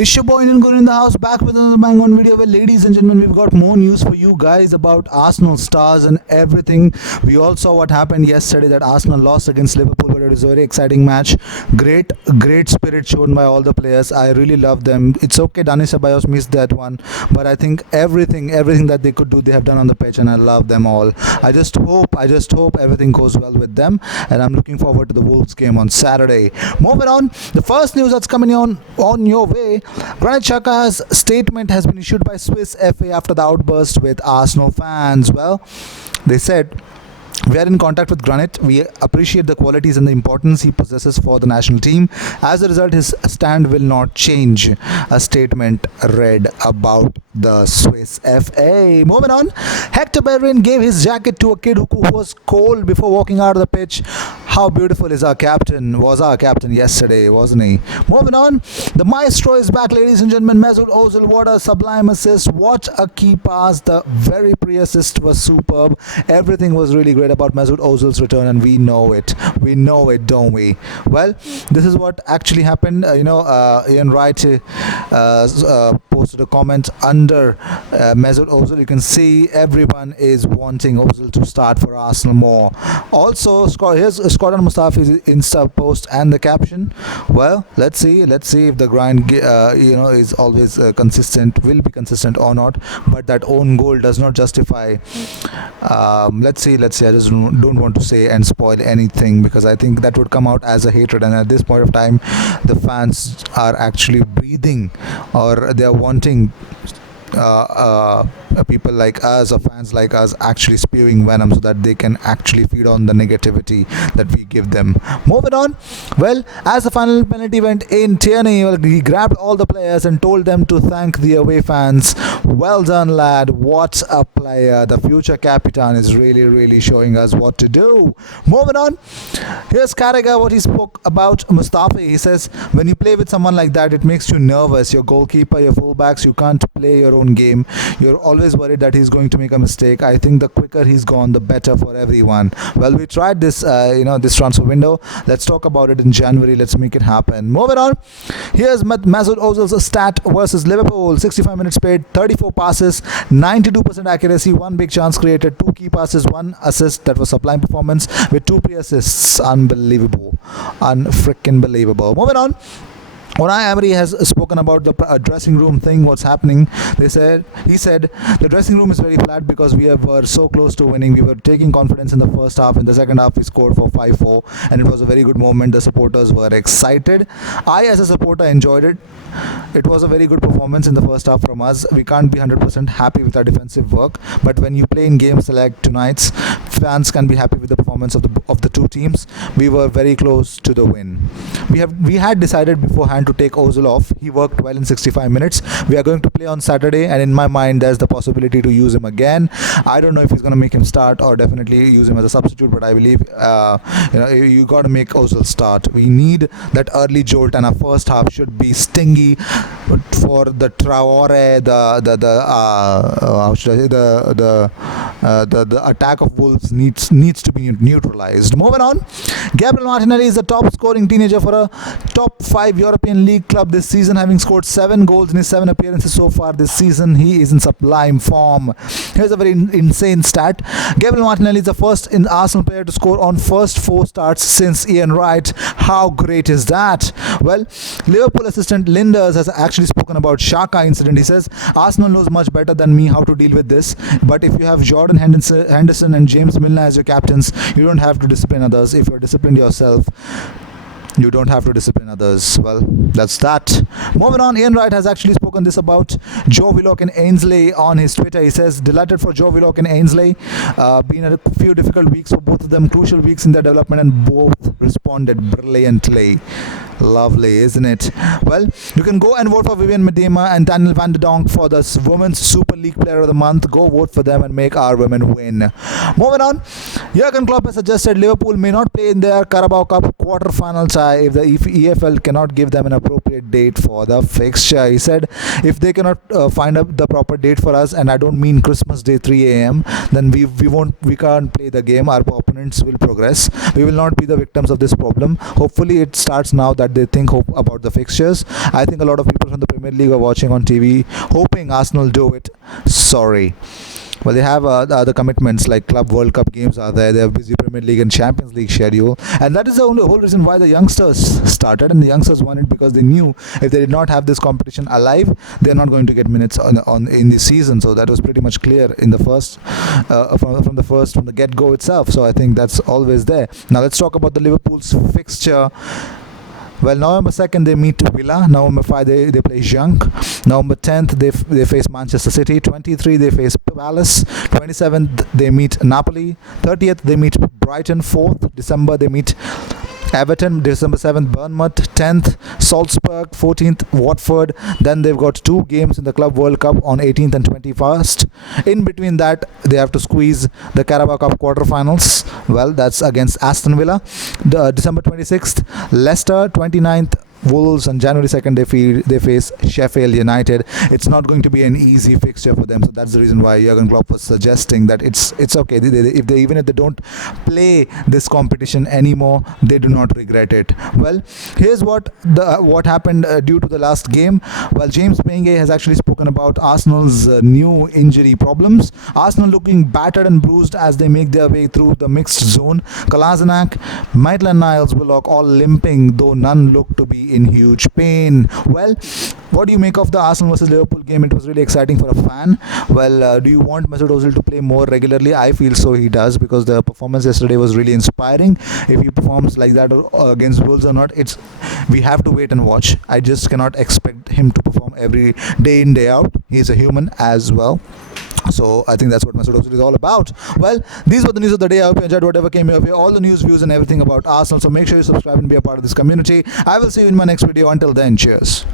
It's your boy Indian Gooner in the house, back with another bang on video. Well, ladies and gentlemen, we've got more news for you guys about Arsenal stars and everything. We all saw what happened yesterday, that Arsenal lost against Liverpool, but it was a very exciting match. Great spirit shown by all the players. I really love them. It's okay, Dani Ceballos missed that one, but I think everything that they could do, they have done on the pitch, and I love them all. I just hope everything goes well with them, and I'm looking forward to the Wolves game on Saturday. Moving on, the first news that's coming on your way. Granit Xhaka's statement has been issued by Swiss FA after the outburst with Arsenal fans. Well, they said, we are in contact with Granit. We appreciate the qualities and the importance he possesses for the national team. As a result, his stand will not change. A statement read about the Swiss FA. Moving on, Hector Bellerin gave his jacket to a kid who was cold before walking out of the pitch. How beautiful is our captain? Was our captain yesterday, wasn't he? Moving on, the maestro is back, ladies and gentlemen. Mesut Ozil, what a sublime assist! What a key pass! The very pre-assist was superb. Everything was really great about Mesut Ozil's return, and we know it. We know it, don't we? Well, this is what actually happened. Ian Wright posted a comment under Mesut Ozil. You can see everyone is wanting Ozil to start for Arsenal more. Also, here's Scotland Mustafi's Insta post and the caption. Well, let's see if the grind is always consistent, will be consistent or not. But that own goal does not justify. Let's see. I just don't want to say and spoil anything, because I think that would come out as a hatred, and at this point of time the fans are actually breathing, or they are wanting people like us, or fans like us, actually spewing venom so that they can actually feed on the negativity that we give them. Moving on, well, as the final penalty went in, Tierney, he grabbed all the players and told them to thank the away fans. Well done, lad. What a player. The future Capitan is really showing us what to do. Moving on, here's Carragher, what he spoke about Mustafi. He says, when you play with someone like that, it makes you nervous. Your goalkeeper, your fullbacks, you can't play your own game. You're always worried that he's going to make a mistake. I think the quicker he's gone, the better for everyone. Well, we tried this this transfer window. Let's talk about it in January. Let's make it happen. Moving on, here's Mesut Ozil's stat versus Liverpool. 65 minutes played, 34 passes, 92% accuracy, 1 big chance created, 2 key passes, 1 assist. That was sublime performance with 2 pre-assists. Unbelievable, unfreaking believable. Moving on, Unai Emery has spoken about the dressing room thing, what's happening. He said the dressing room is very flat because we were so close to winning. We were taking confidence in the first half. In the second half, we scored for 5-4, and it was a very good moment. The supporters were excited. I, as a supporter, enjoyed it. It was a very good performance in the first half from us. We can't be 100% happy with our defensive work, but when you play in games like tonight's, fans can be happy with the performance of the two teams. We were very close to the win. We had decided beforehand to take Ozil off. He worked well in 65 minutes. We are going to play on Saturday, and in my mind there's the possibility to use him again. I don't know if he's going to make him start or definitely use him as a substitute, but I believe you got to make Ozil start. We need that early jolt, and our first half should be stingy for the Traore, how should I say, the attack of Wolves needs to be neutralized. Moving on, Gabriel Martinelli is the top scoring teenager for a top 5 European League club this season, having scored 7 goals in his 7 appearances so far this season. He is in sublime form. Here's a very insane stat. Gabriel Martinelli is the first Arsenal player to score on first 4 starts since Ian Wright. How great is that? Well, Liverpool assistant Linders has actually spoken about Xhaka incident. He says, Arsenal knows much better than me how to deal with this, but if you have Jordan Henderson and James Milner as your captains, you don't have to discipline others. If you're disciplined yourself, you don't have to discipline others. Well, that's that. Moving on, Ian Wright has actually spoken this about Joe Willock and Ainsley on his Twitter. He says, delighted for Joe Willock and Ainsley. Been a few difficult weeks for both of them, crucial weeks in their development, and both responded brilliantly. Lovely, isn't it? Well, you can go and vote for Vivian Miedema and Daniel van der Donk for the Women's Super League Player of the Month. Go vote for them and make our women win. Moving on, Jurgen Klopp has suggested Liverpool may not play in their Carabao Cup quarter-final tie if the EFL cannot give them an appropriate date for the fixture. He said, if they cannot find the proper date for us, and I don't mean Christmas Day 3 a.m., then we can't play the game. Our opponent opponents will progress. We will not be the victims of this problem. Hopefully, it starts now that they think about the fixtures. I think a lot of people from the Premier League are watching on TV, hoping Arsenal do it. Sorry. Well, they have the other commitments like Club World Cup games are there. They have busy Premier League and Champions League schedule, and that is the only whole reason why the youngsters started. And the youngsters won it because they knew if they did not have this competition alive, they are not going to get minutes on in the season. So that was pretty much clear in the first from the get go itself. So I think that's always there. Now let's talk about the Liverpool's fixture. Well, November 2nd they meet Villa. November 5 they play Genk. November 10th they face Manchester City. 23 they face Palace. 27th they meet Napoli. 30th they meet Brighton. 4th December they meet Everton. December 7th Bournemouth. 10th Salzburg. 14th Watford. Then they've got 2 games in the Club World Cup on 18th and 21st. In between that they have to squeeze the Carabao Cup quarterfinals. Well, that's against Aston Villa. December 26th Leicester. 29th Wolves, and January 2nd they face Sheffield United. It's not going to be an easy fixture for them, so that's the reason why Jurgen Klopp was suggesting that it's okay. Even if they don't play this competition anymore, they do not regret it. Well, here's what happened due to the last game. Well, James Penge has actually spoken about Arsenal's new injury problems. Arsenal looking battered and bruised as they make their way through the mixed zone. Kolasinac, Maitland-Niles, Willock all limping, though none look to be in huge pain. Well, what do you make of the Arsenal versus Liverpool game? It was really exciting for a fan. Well, do you want Mesut Ozil to play more regularly? I feel so he does, because the performance yesterday was really inspiring. If he performs like that against Wolves or not, we have to wait and watch. I just cannot expect him to perform every day in day out. He's a human as well. So I think that's what Mesut Ozil is all about. Well, these were the news of the day. I hope you enjoyed whatever came your way, all the news, views and everything about Arsenal. So make sure you subscribe and be a part of this community. I will see you in my next video. Until then, cheers.